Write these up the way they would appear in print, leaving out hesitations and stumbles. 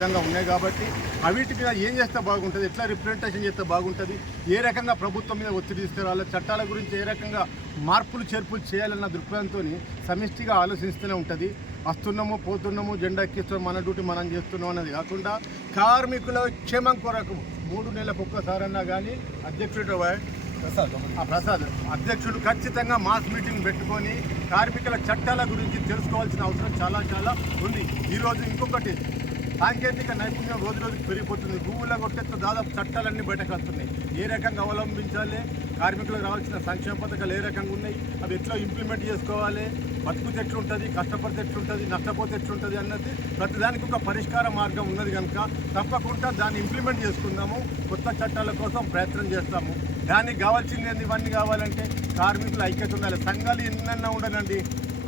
విధంగా ఉన్నాయి కాబట్టి అవిటి మీద ఏం చేస్తే బాగుంటుంది, ఎట్లా రిప్రజెంటేషన్ చేస్తే బాగుంటుంది, ఏ రకంగా ప్రభుత్వం మీద ఒత్తిడి తీసుకురావాలి, చట్టాల గురించి ఏ రకంగా మార్పులు చేర్పులు చేయాలన్న దృక్పథంతో సమిష్టిగా ఆలోచిస్తూనే ఉంటుంది. వస్తున్నాము పోతున్నాము జెండా ఎక్కిస్తున్నాం, మన డ్యూటీ మనం చేస్తున్నాం అన్నది కాకుండా కార్మికుల క్షేమం కొరకు 3 నెలలకు ఒక్కసారన్నా కానీ అధ్యక్షుడు ప్రసాద్ అధ్యక్షుడు ఖచ్చితంగా మాస్ మీటింగ్ పెట్టుకొని కార్మికుల చట్టాల గురించి తెలుసుకోవాల్సిన అవసరం చాలా ఉంది. ఈరోజు ఇంకొకటి సాంకేతిక నైపుణ్యం రోజు రోజుకి పెరిగిపోతుంది. గూగుల్లో కొట్టేస్తే దాదాపు చట్టాలన్నీ బయటకు వస్తున్నాయి. ఏ రకంగా అవలంబించాలి, కార్మికులకు రావాల్సిన సంక్షేమ పథకాలు ఏ రకంగా ఉన్నాయి, అవి ఎట్లా ఇంప్లిమెంట్ చేసుకోవాలి, బతుకుతే ఎట్లుంటుంది, కష్టపడితే ఎట్లుంటుంది, నష్టపోతే ఎట్లుంటుంది అన్నది ప్రతిదానికి ఒక పరిష్కార మార్గం ఉన్నది కనుక తప్పకుండా దాన్ని ఇంప్లిమెంట్ చేసుకుందాము. కొత్త చట్టాల కోసం ప్రయత్నం చేస్తాము. దానికి కావాల్సింది ఇవన్నీ కావాలంటే కార్మికుల ఐక్యత ఉండాలి. సంఘాలు ఎన్నన్నా ఉండనండి,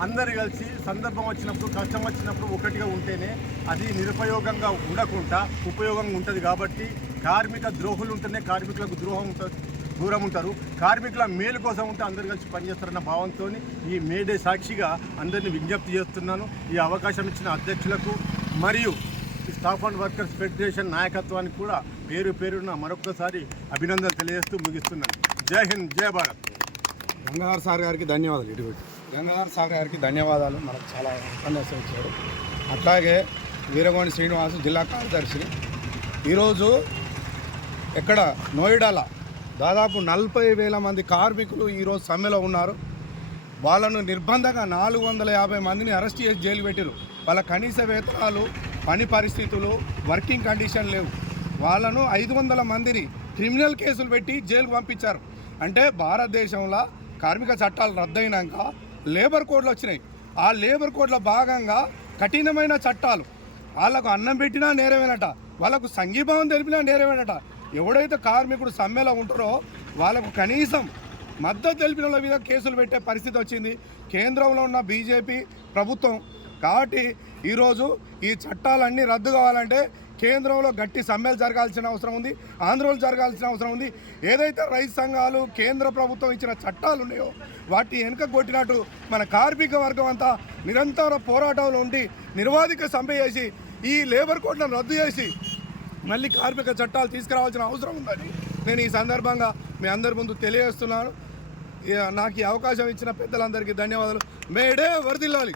అందరు కలిసి సందర్భం వచ్చినప్పుడు కష్టం వచ్చినప్పుడు ఒకటిగా ఉంటేనే అది నిరుపయోగంగా ఉండకుండా ఉపయోగంగా ఉంటుంది. కాబట్టి కార్మిక ద్రోహులు ఉంటేనే కార్మికులకు దూరం ఉంటారు. కార్మికుల మేలు కోసం ఉంటే అందరు కలిసి పనిచేస్తారన్న భావంతో ఈ మేడే సాక్షిగా అందరినీ విజ్ఞప్తి చేస్తున్నాను. ఈ అవకాశం ఇచ్చిన అధ్యక్షులకు మరియు స్టాఫ్ అండ్ వర్కర్స్ ఫెడరేషన్ నాయకత్వానికి కూడా పేరున మరొకసారి అభినందనలు తెలియజేస్తూ ముగిస్తున్నాను. జై హింద్, జై భారత్. గంగాధర్ సార్ గారికి ధన్యవాదాలు. గంగాధర్ సార్ గారికి ధన్యవాదాలు, మనకు చాలా ఉపన్యాసం ఇచ్చాడు. అట్లాగే వీరగోని శ్రీనివాసు జిల్లా కార్యదర్శి. ఈరోజు ఎక్కడ నోయిడాలో దాదాపు 40,000 మంది కార్మికులు ఈరోజు సమ్మెలో ఉన్నారు. వాళ్ళను నిర్బంధంగా 450 మందిని అరెస్ట్ చేసి జైలు పెట్టారు. వాళ్ళ కనీస వేతనాలు, పని పరిస్థితులు, వర్కింగ్ కండిషన్ లేవు. వాళ్ళను 500 మందిని క్రిమినల్ కేసులు పెట్టి జైలుకు పంపించారు. అంటే భారతదేశంలో కార్మిక చట్టాలు రద్దయినాక లేబర్ కోడ్లు వచ్చినాయి. ఆ లేబర్ కోడ్ల భాగంగా కఠినమైన చట్టాలు. వాళ్ళకు అన్నం పెట్టినా నేరమేనట, వాళ్ళకు సంఘీభావం తెలిపినా నేరమేనట. ఎవడైతే కార్మికుడు సమ్మెలో ఉంటారో వాళ్ళకు కనీసం మద్దతు తెలిపిన వాళ్ళ మీద కేసులు పెట్టే పరిస్థితి వచ్చింది కేంద్రంలో ఉన్న బీజేపీ ప్రభుత్వం. కాబట్టి ఈరోజు ఈ చట్టాలన్నీ రద్దు కావాలంటే కేంద్రంలో గట్టి సమ్మెలు జరగాల్సిన అవసరం ఉంది, ఆందోళనలు జరగాల్సిన అవసరం ఉంది. ఏదైతే రైతు సంఘాలు కేంద్ర ప్రభుత్వం ఇచ్చిన చట్టాలు ఉన్నాయో వాటి వెనుక కొట్టినట్టు మన కార్మిక వర్గం అంతా నిరంతర పోరాటంలో ఉండి నిర్వాధిక సమ్మె చేసి ఈ లేబర్ కోడ్లను రద్దు చేసి మళ్ళీ కార్మిక చట్టాలు తీసుకురావాల్సిన అవసరం ఉందని నేను ఈ సందర్భంగా మీ అందరి ముందు తెలియజేస్తున్నాను. నాకు ఈ అవకాశం ఇచ్చిన పెద్దలందరికీ ధన్యవాదాలు. మేడే వర్ధిల్లాలి.